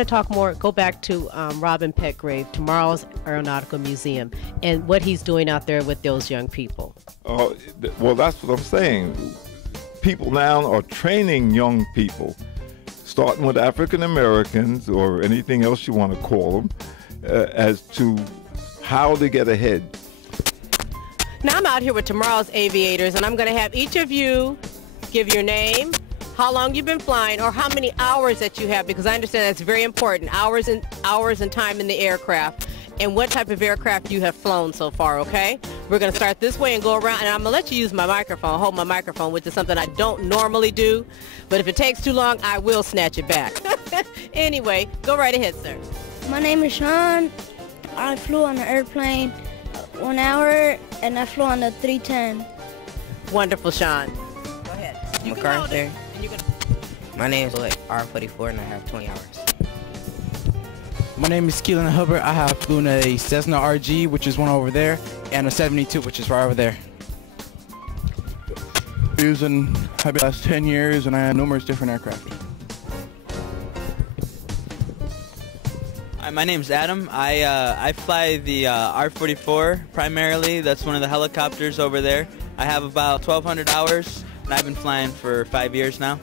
want to talk more, go back to Robin Petgrave, tomorrow's Aeronautical Museum, and what he's doing out there with those young people. Well, that's what I'm saying. People now are training young people, starting with African Americans or anything else you want to call them, as to how to get ahead. Now I'm out here with tomorrow's aviators, and I'm going to have each of you give your name, how long you've been flying, or how many hours that you have, because I understand that's very important, hours and time in the aircraft, and what type of aircraft you have flown so far, okay? We're going to start this way and go around, and I'm going to let you use my microphone, hold my microphone, which is something I don't normally do, but if it takes too long, I will snatch it back. Anyway, go right ahead, sir. My name is Sean. I flew on an airplane 1 hour, and I flew on the 310. Wonderful, Sean. Go ahead. MacArthur. My name is R44 and I have 20 hours. My name is Keelan Hubbard. I have flown a Cessna RG, which is one over there, and a 72, which is right over there. Using the last 10 years, and I have numerous different aircraft. Hi, my name's Adam. I fly the R44 primarily. That's one of the helicopters over there. I have about 1,200 hours, and I've been flying for 5 years now.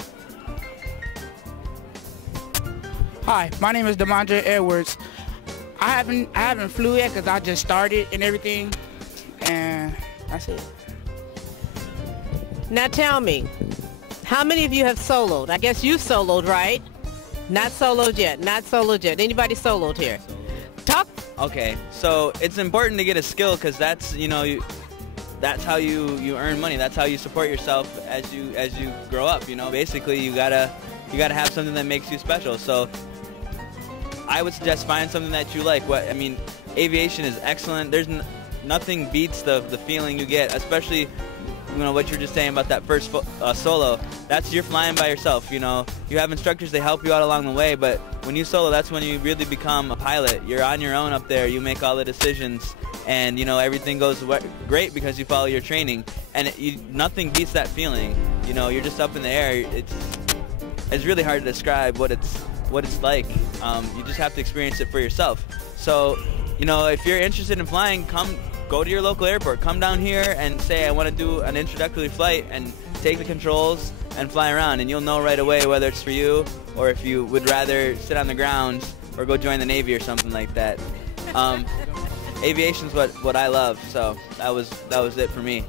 Hi, my name is Demondre Edwards. I haven't flew yet because I just started and everything, and that's it. Now tell me, how many of you have soloed? I guess you soloed, right? Not soloed yet. Not soloed yet. Anybody soloed here? Talk. Okay, so it's important to get a skill because that's that's how you earn money. That's how you support yourself as you grow up. Basically you gotta have something that makes you special. So I would suggest find something that you like. Aviation is excellent. There's nothing beats the feeling you get, especially what you're just saying about that first solo. That's you're flying by yourself. You have instructors, they help you out along the way, but when you solo, that's when you really become a pilot. You're on your own up there. You make all the decisions, and everything goes great because you follow your training, and nothing beats that feeling. You're just up in the air. It's really hard to describe what it's like. You just have to experience it for yourself. So if you're interested in flying, go to your local airport. Come down here and say, I want to do an introductory flight, and take the controls and fly around, and you'll know right away whether it's for you or if you would rather sit on the ground or go join the Navy or something like that. Aviation's what I love, so that was it for me.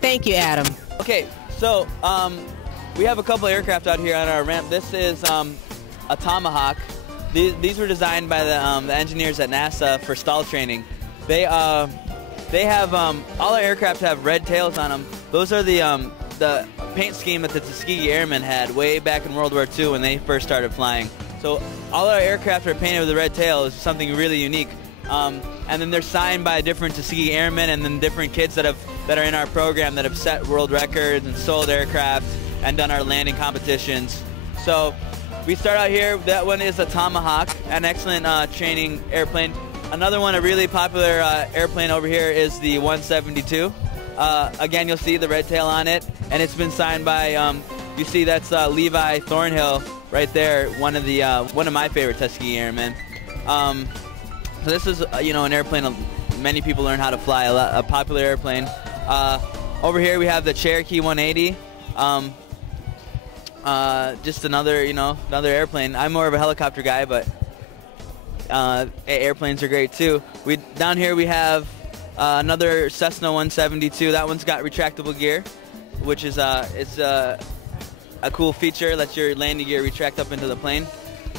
Thank you, Adam. Okay, so we have a couple aircraft out here on our ramp. This is a Tomahawk. These were designed by the engineers at NASA for stall training. They have all our aircraft have red tails on them. Those are the paint scheme that the Tuskegee Airmen had way back in World War II when they first started flying. So all our aircraft are painted with a red tail. Is something really unique. And then they're signed by different Tuskegee Airmen and then different kids that are in our program that have set world records and sold aircraft and done our landing competitions. So we start out here. That one is a Tomahawk, an excellent training airplane. Another one, a really popular airplane over here, is the 172. Again, you'll see the red tail on it, and it's been signed by, you see that's Levi Thornhill right there, one of my favorite Tuskegee Airmen. So this is an airplane many people learn how to fly, a popular airplane. Over here we have the Cherokee 180. Just another airplane. I'm more of a helicopter guy, but airplanes are great too. Down here we have another Cessna 172. That one's got retractable gear, which is it's a cool feature. Lets your landing gear retract up into the plane.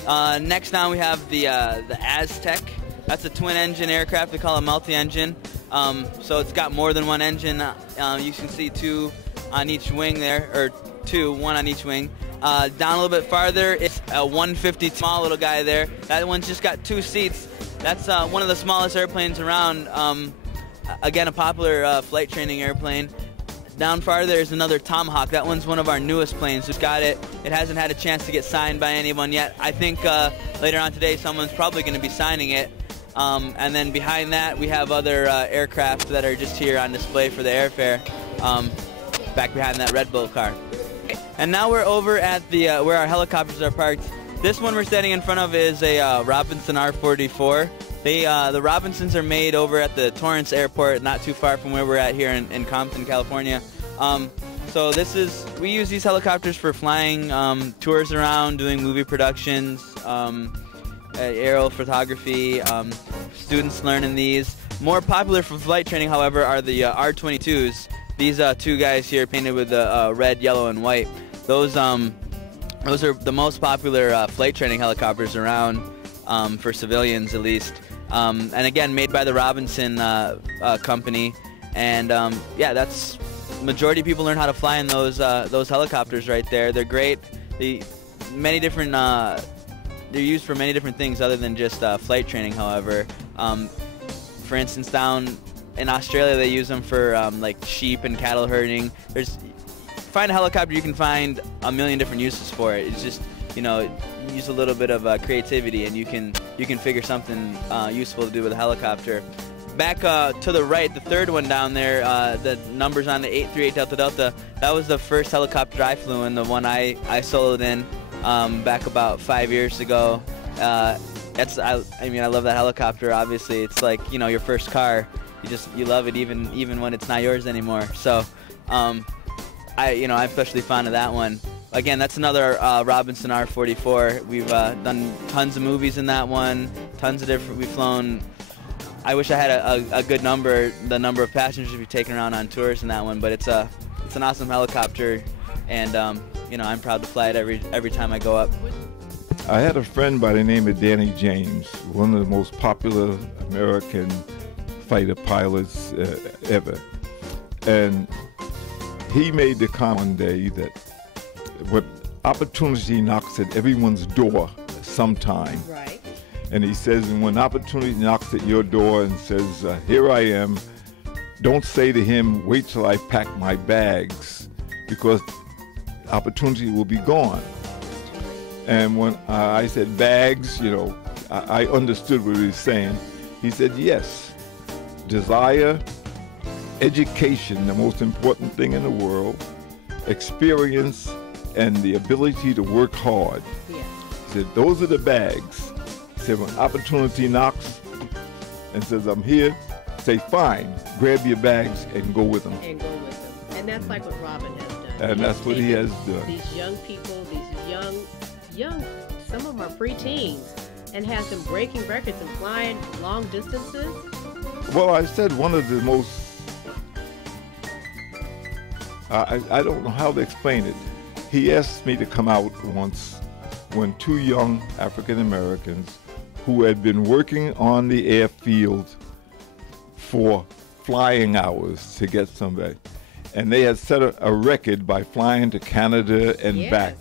Next down we have the Aztec. That's a twin-engine aircraft. We call it multi-engine. So it's got more than one engine. You can see two on each wing there, or one on each wing. Down a little bit farther, it's a 150, small little guy there. That one's just got 2 seats. That's one of the smallest airplanes around. Again, a popular flight training airplane. Down farther is another Tomahawk. That one's one of our newest planes. We've got it. It hasn't had a chance to get signed by anyone yet. I think later on today someone's probably going to be signing it. And then behind that we have other aircraft that are just here on display for the airfare. Back behind that Red Bull car. And now we're over at the where our helicopters are parked. This one we're standing in front of is a Robinson R-44. The Robinsons are made over at the Torrance Airport, not too far from where we're at here in Compton, California. So we use these helicopters for flying tours around, doing movie productions, aerial photography, students learning these. More popular for flight training, however, are the R-22s. These two guys here painted with the red, yellow, and white. Those are the most popular flight training helicopters around, for civilians at least. And again, made by the Robinson company. And yeah, that's majority of people learn how to fly in those helicopters right there. They're great. They're used for many different things other than just flight training. However, for instance, down in Australia, they use them for like sheep and cattle herding. Find a helicopter, you can find a million different uses for it. It's just, you know, use a little bit of creativity, and you can figure something useful to do with a helicopter. Back to the right, the third one down there, the numbers on the 838 Delta Delta, that was the first helicopter I flew in, the one I soloed in back about 5 years ago. I mean, I love that helicopter. Obviously, it's like, you know, your first car. You love it even when it's not yours anymore. So, I'm especially fond of that one. Again, that's another Robinson R-44. We've done tons of movies in that one. Tons of different. We've flown. I wish I had a good number, the number of passengers we've taken around on tours in that one. But it's an awesome helicopter, and I'm proud to fly it every time I go up. I had a friend by the name of Danny James, one of the most popular American fighter pilots ever. And he made the comment one day that what opportunity knocks at everyone's door sometime. Right. And he says, and when opportunity knocks at your door and says, here I am, don't say to him, wait till I pack my bags, because opportunity will be gone. And when I said bags, I understood what he was saying. He said, yes, desire, education, the most important thing in the world, experience, and the ability to work hard. Yes. He said, those are the bags. He said, when opportunity knocks and says, I'm here, say, fine, grab your bags and go with them. And go with them. And that's like what Robin has done. And that's what he has done. These young people, these young, some of them are preteens, and has them breaking records and flying long distances. Well, I said one of the most, I don't know how to explain it. He asked me to come out once when two young African Americans who had been working on the airfield for flying hours to get somebody, and they had set a record by flying to Canada and Yes. back.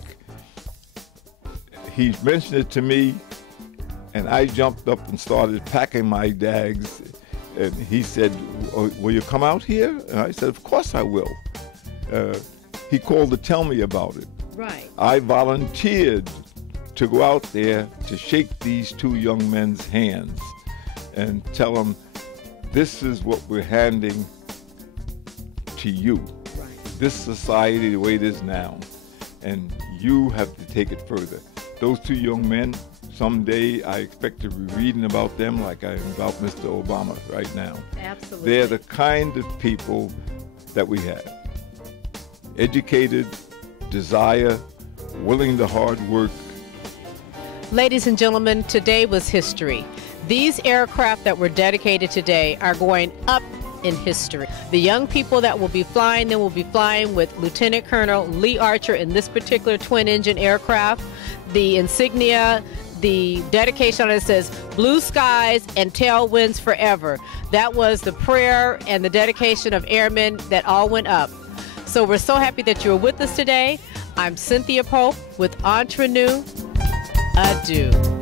He mentioned it to me, and I jumped up and started packing my bags. And he said, will you come out here? And I said, of course I will. He called to tell me about it. Right. I volunteered to go out there to shake these two young men's hands and tell them, this is what we're handing to you. Right. This society, the way it is now, and you have to take it further. Those two young men, someday I expect to be reading about them like I am about Mr. Obama right now. Absolutely. They're the kind of people that we have. Educated, desire, willing to hard work. Ladies and gentlemen, today was history. These aircraft that were dedicated today are going up in history. The young people that will be flying them will be flying with Lieutenant Colonel Lee Archer in this particular twin-engine aircraft. The insignia, the dedication on it says, blue skies and tailwinds forever. That was the prayer and the dedication of airmen that all went up. So we're so happy that you're with us today. I'm Cynthia Pope with Entre Nous. Adieu.